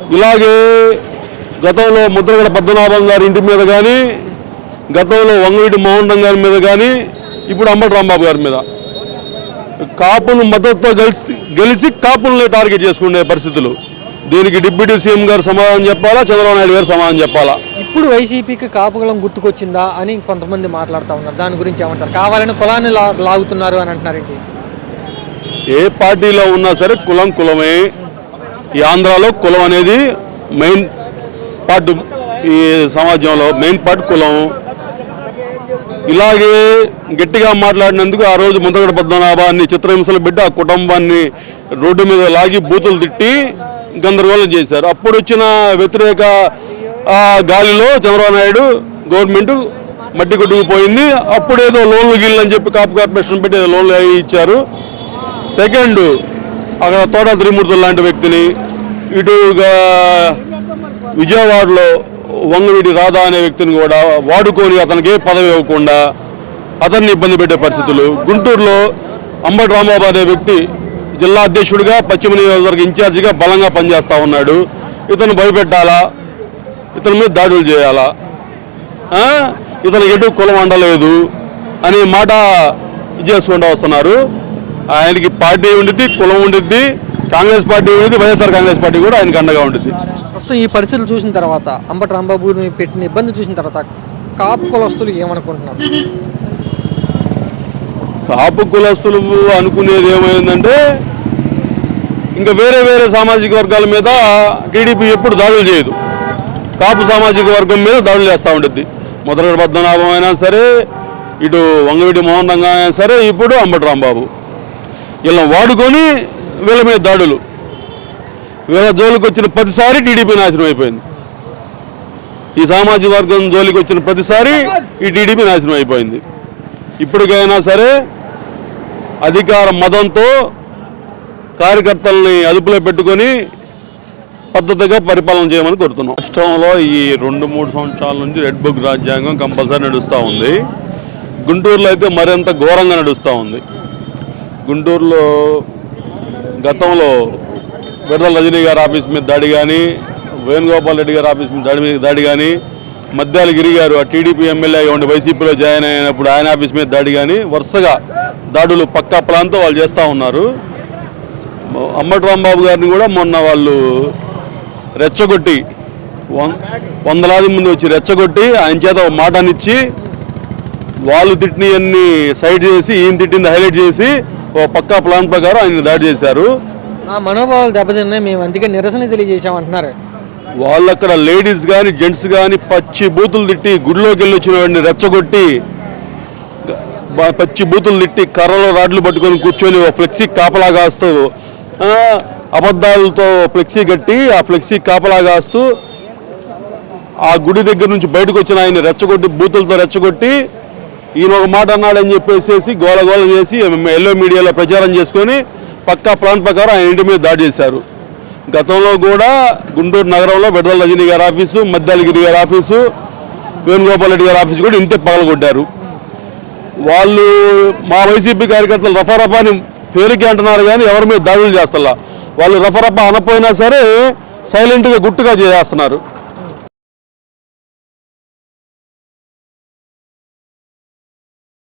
ఇలాగే గతంలో ముద్రగడ పద్మనాభం గారి ఇంటి మీద కానీ, గతంలో వంగవీటి మోహన్ గారి మీద కానీ, ఇప్పుడు అంబటి రాంబాబు గారి మీద కాపులు మద్దతుతో గెలిచి కాపుల్ని టార్గెట్ చేసుకునే పరిస్థితులు. దీనికి డిప్యూటీ సీఎం గారు సమాధానం చెప్పాలా, చంద్రబాబు నాయుడు గారు సమాధానం చెప్పాలా? ఇప్పుడు వైసీపీకి కాపుకులం గుర్తుకొచ్చిందా అని కొంతమంది మాట్లాడుతూ ఉన్నారు. దాని గురించి ఏమంటారు? కావాలని కులాన్ని లాగుతున్నారు అని అంటున్నారు. ఏ పార్టీలో ఉన్నా సరే కులం కులమే. ఈ ఆంధ్రాలో కులం అనేది మెయిన్ పార్ట్, ఈ సమాజంలో మెయిన్ పార్ట్ కులం. ఇలాగే గట్టిగా మాట్లాడినందుకు ఆ రోజు ముద్రగడ పద్మనాభాన్ని చిత్రహింసలు పెట్టి ఆ కుటుంబాన్ని రోడ్డు మీద లాగి బూతులు తిట్టి గందరగోళం చేశారు. అప్పుడు వచ్చిన వ్యతిరేక గాలిలో చంద్రబాబు నాయుడు గవర్నమెంట్ మట్టి కొట్టుకుపోయింది. అప్పుడేదో లోన్లు గిల్లు అని చెప్పి కాపు కార్పొరేషన్ పెట్టి లోన్లు ఇచ్చారు. సెకండ్, అక్కడ తోట త్రిమూర్తులు లాంటి వ్యక్తిని, ఇటుగా విజయవాడలో వంగవీటి రాధా అనే వ్యక్తిని కూడా వాడుకొని అతనికి ఏ పదవి ఇవ్వకుండా అతన్ని ఇబ్బంది పెట్టే పరిస్థితులు. గుంటూరులో అంబటి రాంబాబు అనే వ్యక్తి జిల్లా అధ్యక్షుడిగా పశ్చిమ నియోజకవర్గ ఇన్ఛార్జిగా బలంగా పనిచేస్తూ ఉన్నాడు. ఇతను భయపెట్టాలా, ఇతని మీద దాడులు చేయాలా, ఇతనికి ఎటు కులం ఉండలేదు అనే మాట చేసుకుంటూ వస్తున్నారు. ఆయనకి పార్టీ ఉండిద్ది, కులం ఉండిద్ది, కాంగ్రెస్ పార్టీ ఉండిద్ది, వైఎస్ఆర్ కాంగ్రెస్ పార్టీ కూడా ఆయనకు అండగా ఉండిద్ది. ప్రస్తుతం ఈ పరిస్థితులు చూసిన తర్వాత, అంబటి రాంబాబుని పెట్టిన ఇబ్బంది చూసిన తర్వాత కాపు కులస్తులు ఏమనుకుంటున్నారు? కాపు కులస్తులు అనుకునేది ఏమైందంటే, ఇంకా వేరే వేరే సామాజిక వర్గాల మీద టీడీపీ ఎప్పుడు దాడులు చేయదు, కాపు సామాజిక వర్గం మీద దాడులు చేస్తూ ఉంటుంది. ముద్రగడ పద్మనాభం అయినా సరే, ఇటు వంగవీటి మోహన్ అయినా సరే, ఇప్పుడు అంబటి రాంబాబు ఇలా వాడుకొని వీళ్ళ మీద దాడులు. వీళ్ళ జోలికి వచ్చిన ప్రతిసారి టీడీపీ నాశనం అయిపోయింది. ఈ సామాజిక వర్గం జోలికి వచ్చిన ప్రతిసారి ఈ టీడీపీ నాశనం అయిపోయింది. ఇప్పటికైనా సరే అధికార మదంతో కార్యకర్తల్ని అదుపులో పెట్టుకొని పద్ధతిగా పరిపాలన చేయమని కోరుతున్నాం. రాష్ట్రంలో ఈ 2-3 సంవత్సరాల నుంచి రెడ్ బుక్ రాజ్యాంగం కంపల్సరీ నడుస్తూ ఉంది. గుంటూరులో అయితే మరింత ఘోరంగా నడుస్తూ ఉంది. గుంటూరులో గతంలో విడుదల రజనీ గారి ఆఫీస్ మీద దాడి కానీ, వేణుగోపాల్ రెడ్డి గారి ఆఫీస్ మీద దాడి కానీ, మద్దాల గిరి గారు ఆ టీడీపీ ఎమ్మెల్యే ఉండి వైసీపీలో జాయిన్ అయినప్పుడు ఆయన ఆఫీస్ మీద దాడి కానీ, వరుసగా దాడులు పక్కా ప్లాన్తో వాళ్ళు చేస్తూ ఉన్నారు. అంబటి రాంబాబు గారిని కూడా మొన్న వాళ్ళు రెచ్చగొట్టి, వందలాది మంది వచ్చి రెచ్చగొట్టి ఆయన చేత ఒక మాటనిచ్చి వాళ్ళు తిట్టినవన్నీ సైడ్ చేసి ఈయన తిట్టింది హైలైట్ చేసి ఓ పక్కా ప్లాన్ ప్రకారం ఆయన దాడి చేశారు. ఆ మనోభావాలు దెబ్బతిన్నాయి, మేము అందుకే నిరసన తెలియజేశామంటున్నారు. వాళ్ళు అక్కడ లేడీస్ కానీ జెంట్స్ కానీ పచ్చి బూతులు తిట్టి, గుడిలోకి వెళ్ళి వచ్చిన వాడిని రెచ్చగొట్టి పచ్చి బూతులు తిట్టి కర్రలో రాడ్లు పట్టుకొని కూర్చొని ఓ ఫ్లెక్సీ కాపలా కాస్తూ, అబద్ధాలతో ఫ్లెక్సీ కట్టి ఆ ఫ్లెక్సీ కాపలా కాస్తూ ఆ గుడి దగ్గర నుంచి బయటకు వచ్చిన ఆయన రెచ్చగొట్టి, బూతులతో రెచ్చగొట్టి ఈయన ఒక మాట అన్నాడని చెప్పేసి గోలగోల చేసి ఎల్లో మీడియాలో ప్రచారం చేసుకొని పక్కా ప్లాన్ ప్రకారం ఆయన ఇంటి మీద దాడి చేశారు. గతంలో కూడా గుంటూరు నగరంలో విడుదల రజనీ గారి ఆఫీసు, మద్దాలగిరి గారి ఆఫీసు, వేణుగోపాల్ రెడ్డి గారి ఆఫీసు కూడా ఇంతే పగలగొట్టారు. వాళ్ళు మా వైసీపీ కార్యకర్తలు రఫారఫా అని పేరుకి అంటున్నారు కానీ ఎవరి మీద దాడులు చేస్తలా. వాళ్ళు రఫారఫా అనపోయినా సరే సైలెంట్గా గుట్టుగా చేస్తున్నారు.